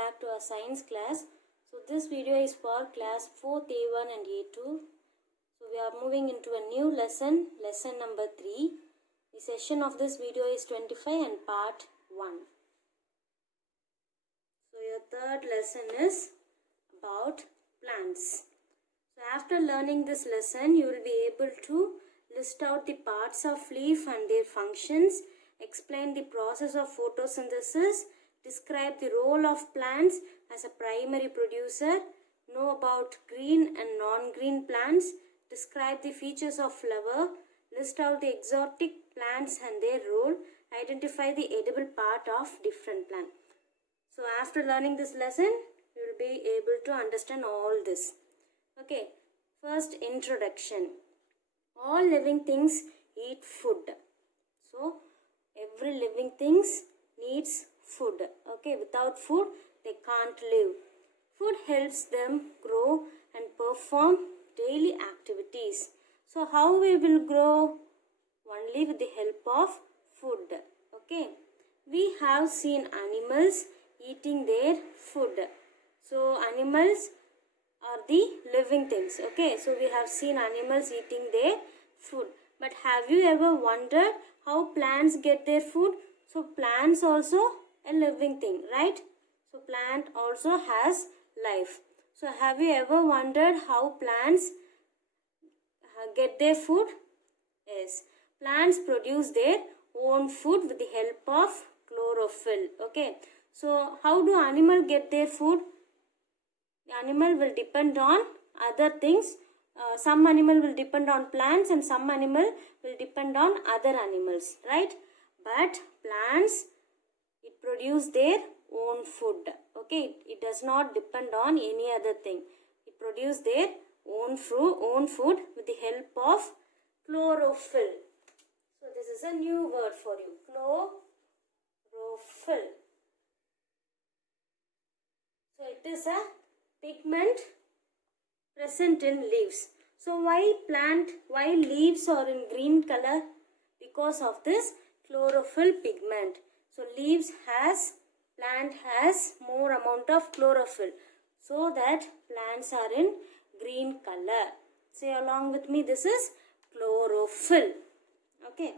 back to our science class. So this video is for class 4th A1 and A2. So we are moving into a new lesson, lesson number 3. The session of this video is 25 and part 1. So your third lesson is about plants. So after learning this lesson, you will be able to list out the parts of leaf and their functions, explain the process of photosynthesis, describe the role of plants as a primary producer, know about green and non-green plants, describe the features of flower, list out the exotic plants and their role, identify the edible part of different plants. So after learning this lesson, you will be able to understand all this. Okay, first introduction. All living things eat food. So every living things needs food. Okay, without food they can't live. Food helps them grow and perform daily activities. So how we will grow? Only with the help of food. Okay, we have seen animals eating their food. So animals are the living things. Okay, so we have seen animals eating their food. But have you ever wondered how plants get their food? So plants also a living thing, right? So plant also has life. So have you ever wondered how plants get their food? Yes, plants produce their own food with the help of chlorophyll. Okay, so how do animals get their food? The animal will depend on other things. Some animal will depend on plants and some animal will depend on other animals, right? But plants, it produce their own food. Okay, it does not depend on any other thing. It produce their own food with the help of chlorophyll. So this is a new word for you, chlorophyll. So it is a pigment present in leaves. So why leaves are in green color? Because of this chlorophyll pigment. So plant has more amount of chlorophyll. So that plants are in green color. Say along with me, this is chlorophyll. Okay.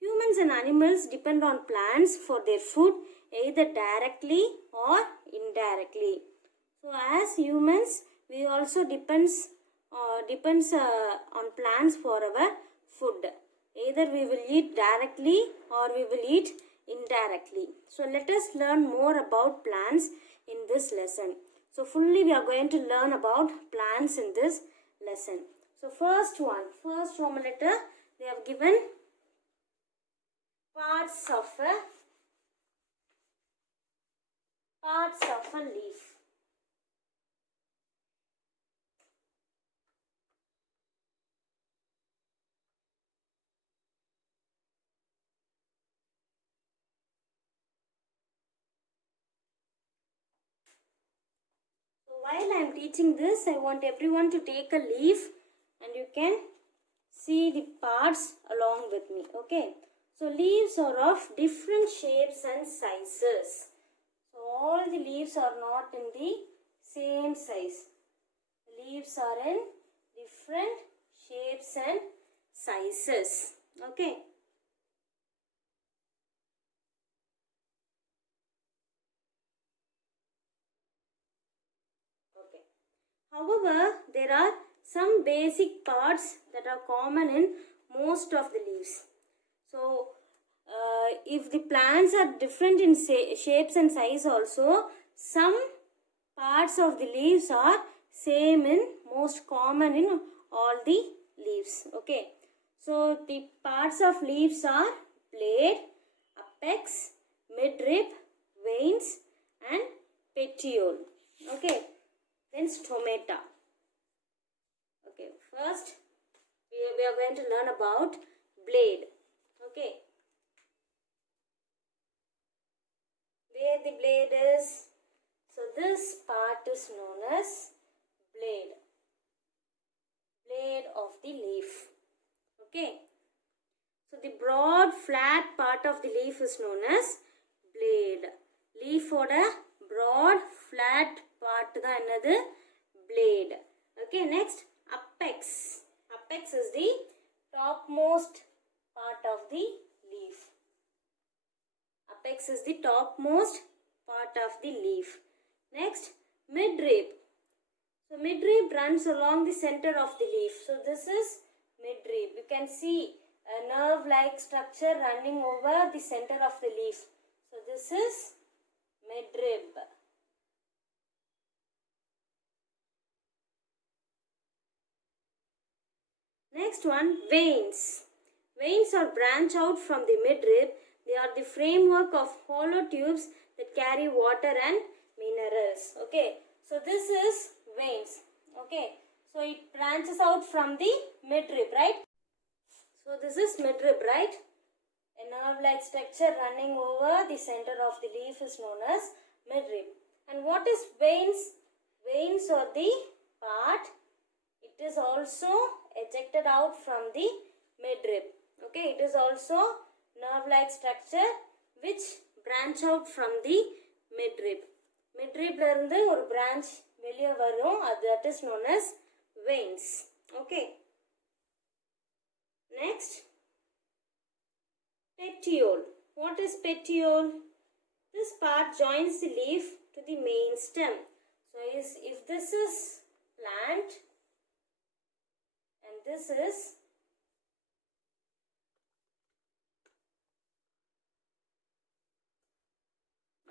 Humans and animals depend on plants for their food either directly or indirectly. So as humans, we also depends on plants for our food. Either we will eat directly or we will eat indirectly. So let us learn more about plants in this lesson. So fully we are going to learn about plants in this lesson. So first Roman letter, they have given parts of a leaf. While I am teaching this, I want everyone to take a leaf and you can see the parts along with me. Okay. So leaves are of different shapes and sizes. So all the leaves are not in the same size. Leaves are in different shapes and sizes. Okay. However, there are some basic parts that are common in most of the leaves. So, if the plants are different in shapes and size also, some parts of the leaves are same in most common in all the leaves. Okay. So, the parts of leaves are blade, apex, midrib, veins and petiole. Okay. Then stomata. Okay, first we are going to learn about blade. Okay. Where the blade is? So this part is known as blade. Blade of the leaf. Okay. So the broad flat part of the leaf is known as blade. Leaf oda broad broad flat part தான் என்னது blade. Okay, next apex. Apex is the topmost part of the leaf. Apex is the topmost part of the leaf. Next, midrib. So midrib runs along the center of the leaf. So this is midrib. You can see a nerve-like structure running over the center of the leaf. So this is midrib. Next one, veins. Veins are branch out from the midrib. They are the framework of hollow tubes that carry water and minerals. Okay, so this is veins. Okay, so it branches out from the midrib, right? So this is midrib, right? A nerve-like structure running over the center of the leaf is known as midrib. And what is veins? Veins are the part. It is also ejected out from the midrib. Okay, it is also nerve-like structure which branch out from the midrib. Midrib la irundhu or branch veliya varum, that is known as veins. Okay. Next, petiole. What is petiole? This part joins the leaf to the main stem. So if this is plant and this is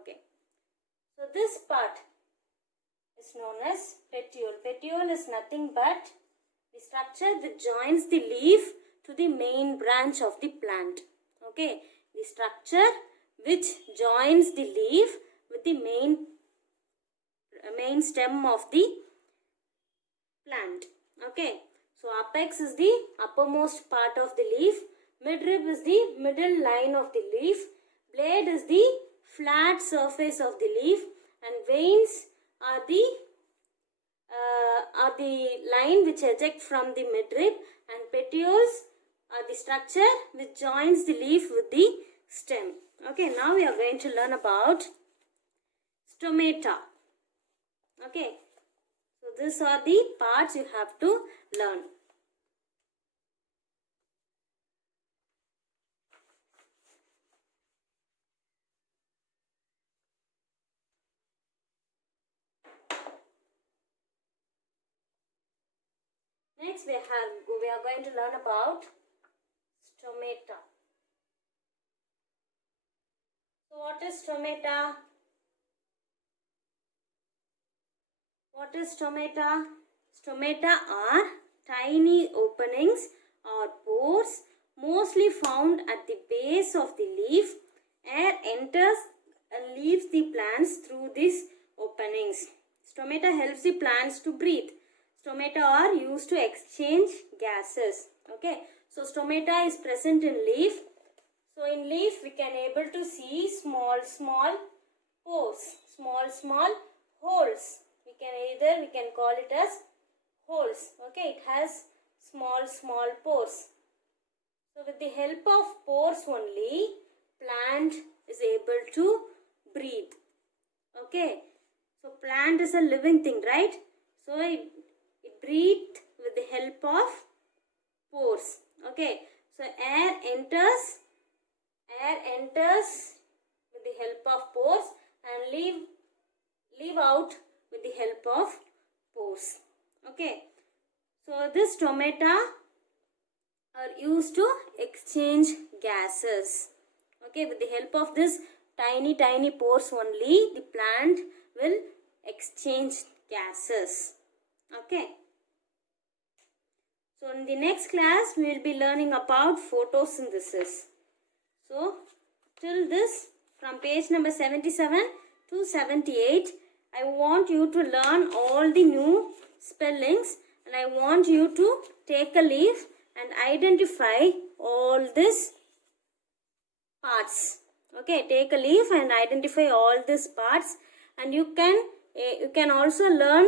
okay. So this part is known as petiole. Petiole is nothing but the structure that joins the leaf to the main branch of the plant. Okay, the structure which joins the leaf with the main stem of the plant. Okay, so apex is the uppermost part of the leaf, midrib is the middle line of the leaf, blade is the flat surface of the leaf, and veins are the line which eject from the midrib, and petioles are the structure which joins the leaf with the stem. Okay, now we are going to learn about stomata. Okay, so these are the parts you have to learn. Next we are going to learn about stomata. So what is stomata? What is stomata? Stomata are tiny openings or pores mostly found at the base of the leaf. Air enters and leaves the plants through these openings. Stomata helps the plants to breathe. Stomata are used to exchange gases. Okay, so stomata is present in leaf. So in leaf we can able to see small pores, small holes. We can call it as holes. Okay, it has small pores. So with the help of pores only, plant is able to breathe. Okay, so plant is a living thing, right? So it breathes with the help of pores. Okay, so air enters with the help of pores and leave out with the help of pores. Okay, so this stomata are used to exchange gases. Okay, with the help of this tiny pores only, the plant will exchange gases. Okay, so in the next class we will be learning about photosynthesis. So till this, from page number 77 to 78, I want you to learn all the new spellings, and I want you to take a leaf and identify all these parts. Okay, take a leaf and identify all these parts, and you can also learn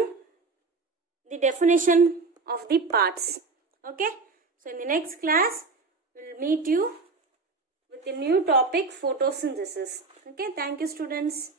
the definition of the parts. Okay, so in the next class we will meet you with the new topic, photosynthesis. Okay, thank you students.